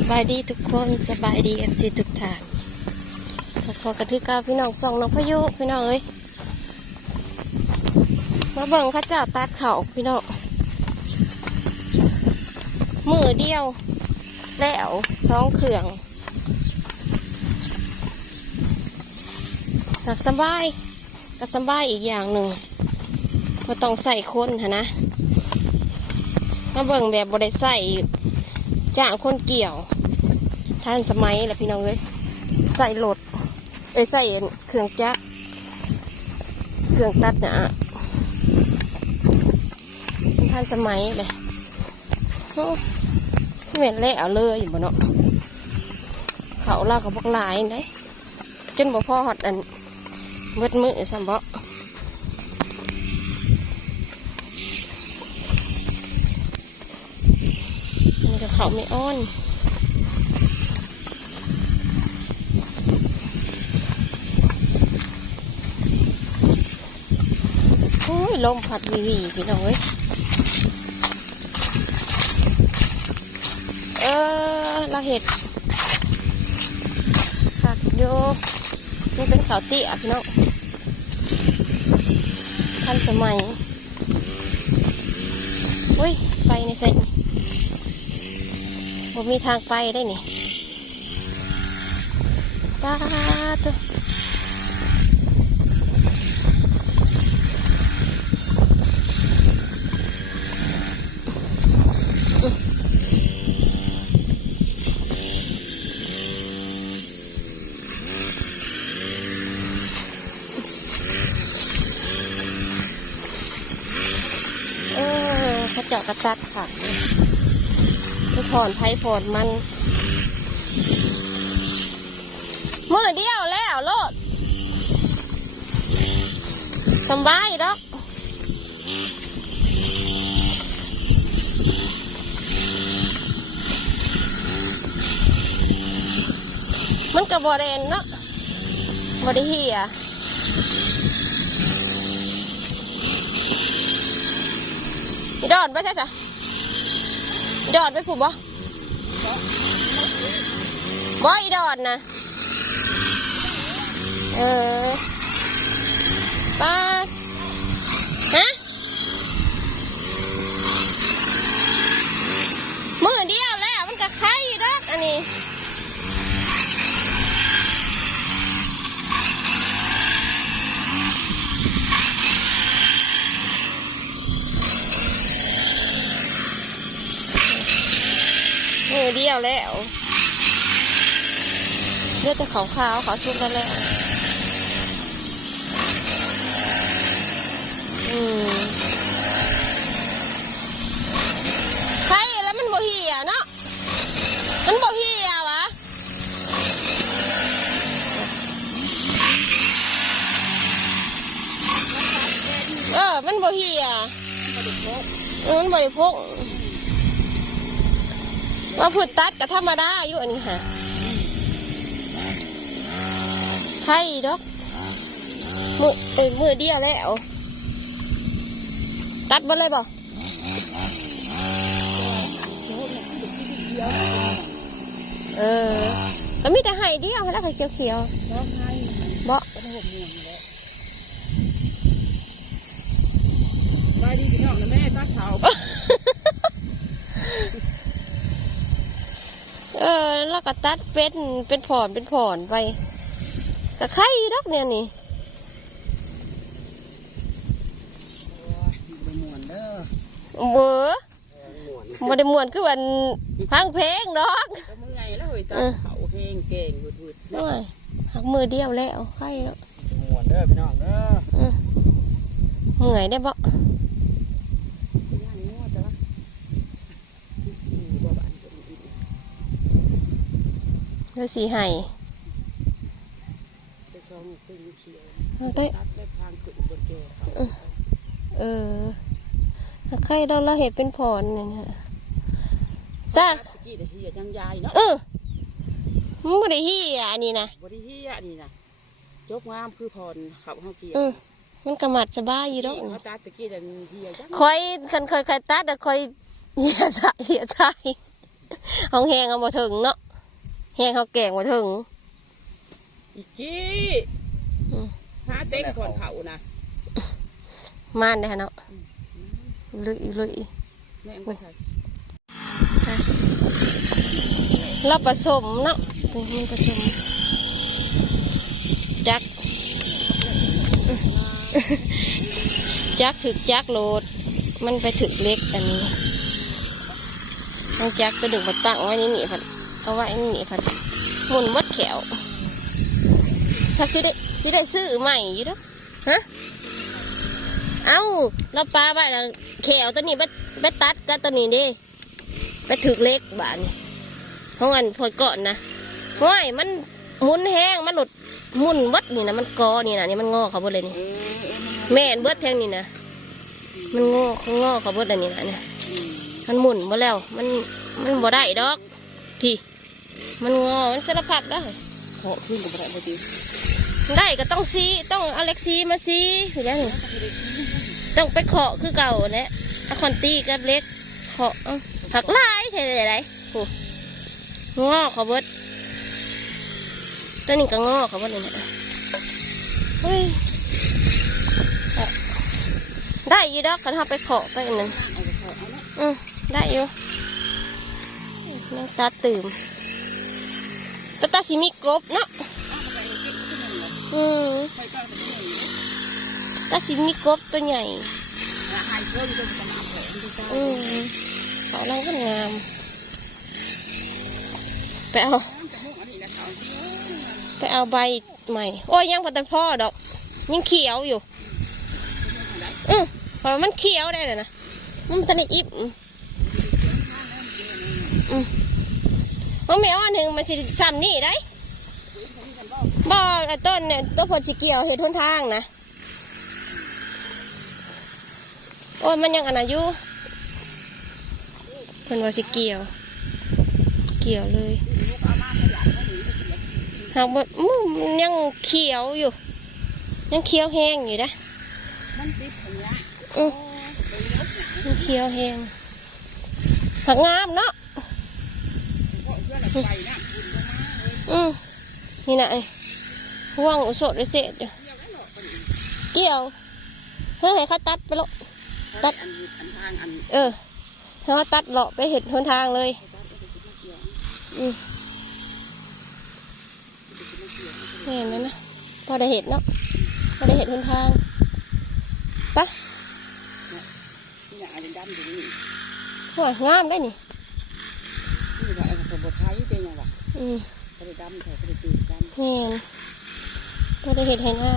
สบายดีทุกคนสบายดีเอฟซีทุกท่านพอกระทึกกาวพี่น้องส่องน้องพายุพี่น้องเอ้ยมาเบิ่งข้าเจ้าตัดเขาพี่น้องมือเดียวแล้วสองเครื่องหักสบายก็สบายอีกอย่างหนึ่งก็ต้องใส่คนหะนะมาเบิ่งแบบบริใส่ จ้างคนเกี่ยว ท่านสมัยแหละพี่น้องเลยใส่รถเอ้ใส่เครื่องจักรเครื่องตัดเนี่ยอะท่านสมัยเลยเหม็นเละเอาเลยอยู่บ่เนาะเขาเล่ากับพวกหลายได้จนบ่พ่อหอดอันเบิดมือสัมบ่ มันจะ เขาไม่อ้อนโอ้ยลมพัดวีวีพี่น้องเอ้ยเออเราเห็ดผักโยนี่เป็นเขาเตี้ยพี่น้องทันสมัยอุ้ยไปในเส้น ผมมีทางไปได้นี่ป้าตัวเออเขาเจาะกระตัดค่ะ ไปผ่อนไผ่ผ่อนมันมือเดียวแล้วโลดสบายดอกมันกับบอเรนเนาะบอได้เฮียอีดอนไปใช่จ้ะ ดอดไปผูกบ่บ่อีดอดนะเออป้าฮะมือเดียวแล้วมันก็ไข่ดอกอันนี้ มือเดียวแล้วเลือดแต่ขาวขาวขาวชุบแล้วแหละอืมใช่แล้วมันบ่เหี่ยเนาะมันบ่เหี่ยวะเออมันบ่เหี่ยเออมันบ่ได้พก ว่าพืชตัดกับธรรมดาอยู่อันนี้ค่ะไข่ดอกมือเอ้ยมือเดียวแล้วตัดบ่เลยบ่เออก็มีแต่ไห้เดียวแล้วไข่เขียวๆบ่เป็นห่มห่วงอยู่ไปดีพี่น้องนะแม่ตาขาว เออ แล้วก็ตัดเป็นเป็นผ่อนเป็นผ่อนไปก็ไข่ดอกเนี่ยนี่ไปม่วนเด้อเบอม่วนบ่ได้ม่วนคือวันพังเพลงดอกก็มึงไงแล้วเฮ้ยตาขาวเพลงเก่งวืดๆโอ้ยหักมือเดียวแล้วไข่แล้วม่วนเด้อพี่น้องเด้ออืมเมื่อยได้บ่ เป็นยังงวดจ้ะสี่บ่บานเป็นอีก เดี๋ยวสีให้ไปซองเป็นเขียวเอาได้ตัดได้ทางขึ้นบนเจอเขาเออหักไข่เราเราเห็นเป็นผ่อนนี่นะจ้าตะกี้แต่เฮียจังยายเนาะเออมันบ่ได้เฮียอันนี้นะบริเฮียนี่นะจบงามคือพรเขาเฮาเกียรอืมมันกระหมัดสบายอยู่ดอกเขาตัดตะกี้แต่เฮียจังคอยคันคอยคอยตัดแต่คอยเหียใส่เหียใส่เห้องแหงเอาบ่ถึงเนาะ แหงเขาแกงบ่ถึง อีกกี้อืม หาเต้นก่อนเขานะม่านได้อเนาะลุยลุยแม่งไม่ใช่เราผสมเนาะตัวนี้มันผสมจักจักถึกจักโหลด มันไปถึกเล็กอันนี้ทางจักก็ดึงมาตั้งไว้นี่นี่พัด เอาไว้นี่นี่พัดหมุนมัดแขวถ้าซื้อได้ซื้อได้ซื้อใหม่อยู่เด้อฮะเอ้าเราปลาไปแล้วแขวตัวนี้ไปไปตัดกับตัวนี้ดิไปถึกเล็กบานเพราะวันพอก่อนนะห้อยมันหมุนแห้งมันหลุดหมุนวัดนี่นะมันกอนี่นะนี่มันงอเขาหมดเลยนี่แม่นเบิดแทงนี่นะมันงอเขางอเขาเบิดอันนี้นะเนี่ยมันหมุนมดแล้ว มันมันบ่ได้ดอกพี่ มันงอ มันสารพัดได้ขอขึ้นกับพระพอดีได้ก็ต้องซีต้องเอาเล็กซีมาซีอยู่แล้วนี่ต้องไปเคาะคือเก่าแหละเอาคอนตีกับเล็กเคาะเอาหักลายเท่ๆไรโอ้งอเขาเบิดตัวนี้ก็งอเขาเบิดเลยนะเฮ้ยอะได้อยีดอกกันเขาไปเคาะไปอันนั้นเอาไปขอเอาละอืมได้อยู่น้ำตาตื่ม ก็ตาสิมีกบเนาะอืมตาสิมีกบตัวใหญ่เพิ่มก็จะมาเอาไปดูตาอืมเขาลังก็งามไปเอาไปเอาใบใหม่ โอ้ยยังพอแต่พ่อดอก ยังเขียวอยู่อืมพราะมันเขียวได้เลยนะมันตะนิอิบอืม มว่าแมวอันหนึ่งมันสิซ้ำนี่ได้บ่ไอ้ต้นเนี่ยต้นผลสิเกี่ยวเห็ดทนทางนะโอ้ยมันยังอันอายุเพิ่นว่าสิเกี่ยว เกี่ยวเลยหากบ่อื้อมันยังเขียวอยู่ ยังเขียวแห้งอยู่นะมันติดขยะอือไปรถหนังมันเขียวแห้งผักงามเนาะเพราะเพื่ อนเราไปนะคุณลงมาเลยอืมนี่นะไอ้ห่วงอุโสดได้เสร็จอยู่เที่ยวได้หรอกคนอื่นเกี่ยวเฮ้ยให้เขาตัดไปแล้วตัดอันอันทางอันเออให้เขาตัดเลาะไปเห็ดหนทางเลยอืมเห็นไหมนะพอได้เห็ดเนาะพอได้เห็ดหนทางปะนี่อย่างอะไรดำอยู่นี่หัวงามได้นี่นี่ว่าไอ้คนบไทยเป็นยังวะ อืมเขาได้ดำใช่เขาได้ตีดำเห็นพอได้เห็ดให้หน้า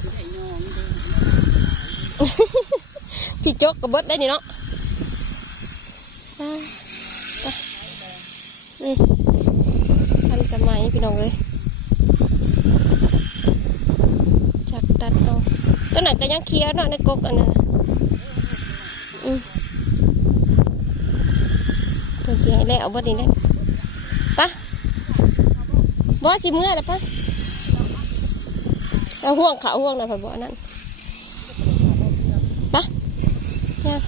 ที่ไอ้น้องนี่เด้อที่จกกระเบิดได้นี่เนาะไปไปอืมทันสมัยพี่น้องเลยจักตัดเอาต้นไหนก็ยังเคี้ยวเนาะในกกอันนั้นน่ะอืมเพื่อนสิให้แล้วเอาเบิดนี่ได้ ปะบอสิเมื่อแล้วปะเอาห่วงขาห่วงนะพ่อบ่อนั่นปะเนี่ย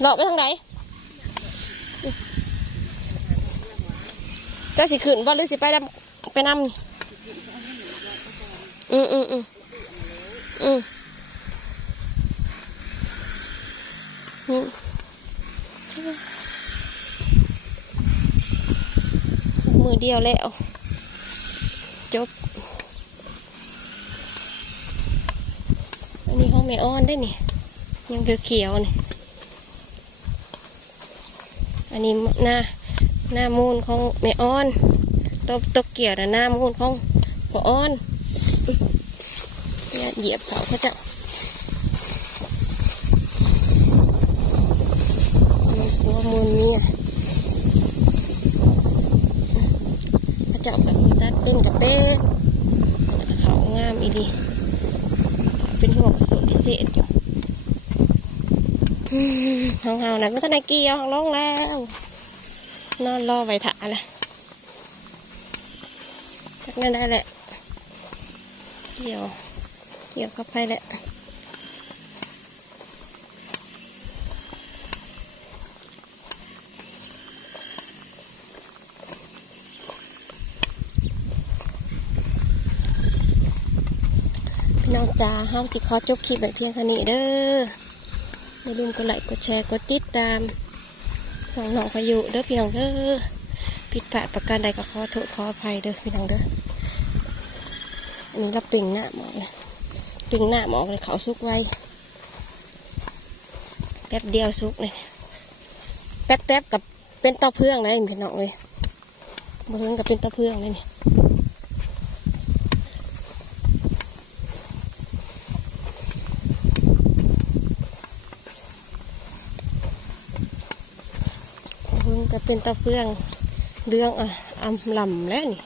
เลาะไปทางไหนเจ้าสิขึ้นบ่หรือสิไปดำไปนำอืมอืมอืมอืมนี่มื มือเดียวแล้ว จบ อันนี้ห้องแม่อ้อนได้นี่ ยังเขียวๆนี่ อันนี้หน้าหน้ามูลของแม่อ้อนตบตบเกี่ยวนะหน้ามูลของพ่ออ้อนเนี่ยเหยียบเขาเขาจะมันกลัวมูลเนี่ย เจะเอาแบบตัดเป็นกับเป็นเขางามอีดีเป็นห่วงผสมพิเศษอยู่ห่างๆนะไม่ทันได้เกี่ยวห่างลงแล้ว นอนรอไว้ถาละจักนั่นได้แหละ เกี่ยว เกี่ยวกับไปแหละ จ้าเฮาสิขอจบคลิปแบบเพียงเท่านี้เด้ออย่าลืมกดไลค์กดแชร์กดติดตามสองน้องพายุเด้อพี่น้องเด้อผิดพลาดประการใดก็ขอโทษขออภัยเด้อพี่น้องเด้ออันนี้เราปิ่งหน้าหมอกเลยปิ่งหน้าหมอกเลยเขาสุกไว้แป๊บเดียวสุกเลยแป๊บแป๊บกับเป็นเต้าเพื่องเลยพี่น้องเลยมาเพิ่งกับเป็นเต้าเพื่องเลยนี่ เป็นตะเฟืองเรื่องอะอำลำแล้วนี่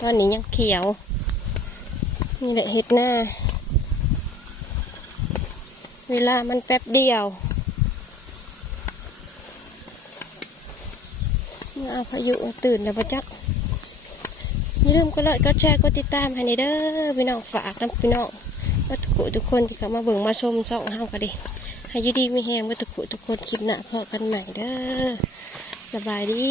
ตอนนี้ยังเขียว นี่แหละเห็ดหน้า เวลามันแป๊บเดียวเมื่อเอาพายุตื่นแล้วประจักอย่าลืมกดไลค์กดแชร์กดติดตามให้ในเด้อพี่น้องฝากน้ำพี่น้องวัตถุกทุกคนที่เข้ามาเบิ่งมาชมส่องเฮากันดิให้ยูดีมีแฮมวัตถุกทุกคนคลิปหน้าพอกันใหม่เด้อ สบายดี